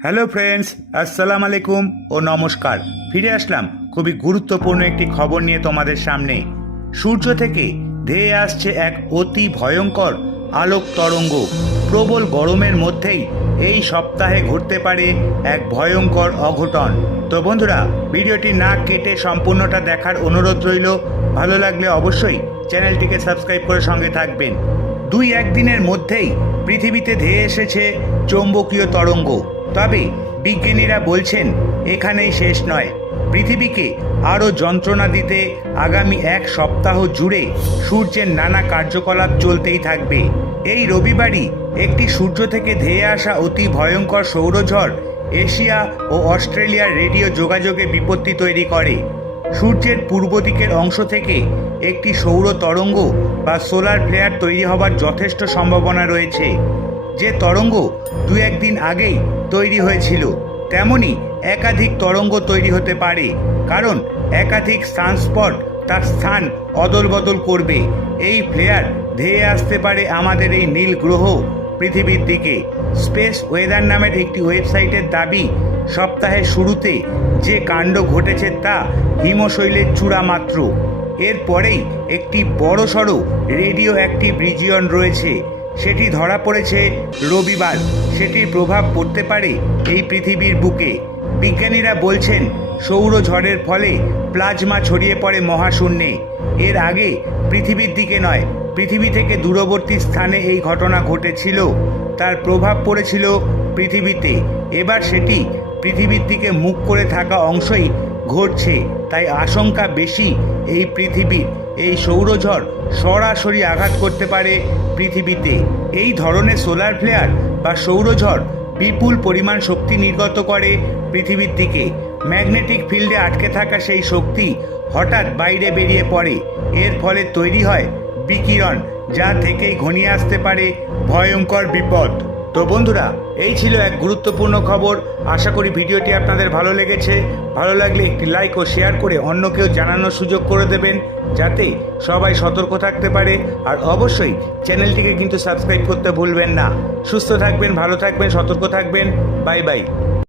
Hello friends আসসালাম আলাইকুম ও নমস্কার। ফিরে আসলাম খুবই গুরুত্বপূর্ণ একটি খবর নিয়ে তোমাদের সামনে। সূর্য থেকে ধেয়ে আসছে এক অতি ভয়ঙ্কর আলোক তরঙ্গ। প্রবল গরমের মধ্যেই এই সপ্তাহে ঘটতে পারে এক ভয়ঙ্কর অঘটন। তো বন্ধুরা, ভিডিওটি না কেটে সম্পূর্ণটা দেখার অনুরোধ রইল। ভালো লাগলে অবশ্যই চ্যানেলটিকে সাবস্ক্রাইব করে সঙ্গে থাকবেন। দুই একদিনের মধ্যেই পৃথিবীতে ধেয়ে এসেছে চৌম্বকীয় তরঙ্গ। তবে বিজ্ঞানীরা বলছেন, এখানেই শেষ নয়। পৃথিবীকে আরও যন্ত্রণা দিতে আগামী এক সপ্তাহ জুড়ে সূর্যের নানা কার্যকলাপ চলতেই থাকবে। এই রবিবারই একটি সূর্য থেকে ধেয়ে আসা অতি ভয়ঙ্কর সৌরঝড় এশিয়া ও অস্ট্রেলিয়ার রেডিও যোগাযোগে বিপত্তি তৈরি করে। সূর্যের পূর্ব দিকের অংশ থেকে একটি সৌর তরঙ্গ বা সোলার ফ্লেয়ার তৈরি হবার যথেষ্ট সম্ভাবনা রয়েছে। যে তরঙ্গ দু একদিন আগেই তৈরি হয়েছিল, তেমনি একাধিক তরঙ্গ তৈরি হতে পারে, কারণ একাধিক সানস্পট তার স্থান অদল বদল করবে। এই ফ্লেয়ার ধেয়ে আসতে পারে আমাদের এই নীল গ্রহ পৃথিবীর দিকে। স্পেস ওয়েদার নামের একটি ওয়েবসাইটের দাবি, সপ্তাহের শুরুতে যে কাণ্ড ঘটেছে তা হিমশৈলের চূড়া মাত্র। এরপরেই একটি বড়সড় রেডিও অ্যাক্টিভ রিজিয়ন রয়েছে। সেটি ধরা পড়েছে রবিবার। সেটির প্রভাব পড়তে পারে এই পৃথিবীর বুকে। বিজ্ঞানীরা বলছেন সৌরঝড়ের ফলে প্লাজমা ছড়িয়ে পড়ে মহাশূন্যে। এর আগে পৃথিবীর দিকে নয়, পৃথিবী থেকে দূরবর্তী স্থানে এই ঘটনা ঘটেছিল। তার প্রভাব পড়েছিল পৃথিবীতে। এবার সেটি পৃথিবীর দিকে মুখ করে থাকা অংশই ঘটছে। তাই আশঙ্কা বেশি এই পৃথিবীর। এই সৌরঝড় সরাসরি আঘাত করতে পারে পৃথিবীতে। এই ধরনের সোলার ফ্লেয়ার বা সৌরঝড় বিপুল পরিমাণ শক্তি নির্গত করে পৃথিবীর দিকে। ম্যাগনেটিক ফিল্ডে আটকে থাকা সেই শক্তি হঠাৎ বাইরে বেরিয়ে পড়ে। এর ফলে তৈরি হয় বিকিরণ, যা থেকেই ঘনিয়ে আসতে পারে ভয়ঙ্কর বিপদ। তো বন্ধুরা, এই ছিল এক গুরুত্বপূর্ণ খবর। আশা করি ভিডিওটি আপনাদের ভালো লেগেছে। ভালো লাগলে একটি লাইক ও শেয়ার করে অন্যকেও জানানোর সুযোগ করে দেবেন, যাতে সবাই সতর্ক থাকতে পারে। আর অবশ্যই চ্যানেলটিকে কিন্তু সাবস্ক্রাইব করতে ভুলবেন না। সুস্থ থাকবেন, ভালো থাকবেন, সতর্ক থাকবেন। Bye bye.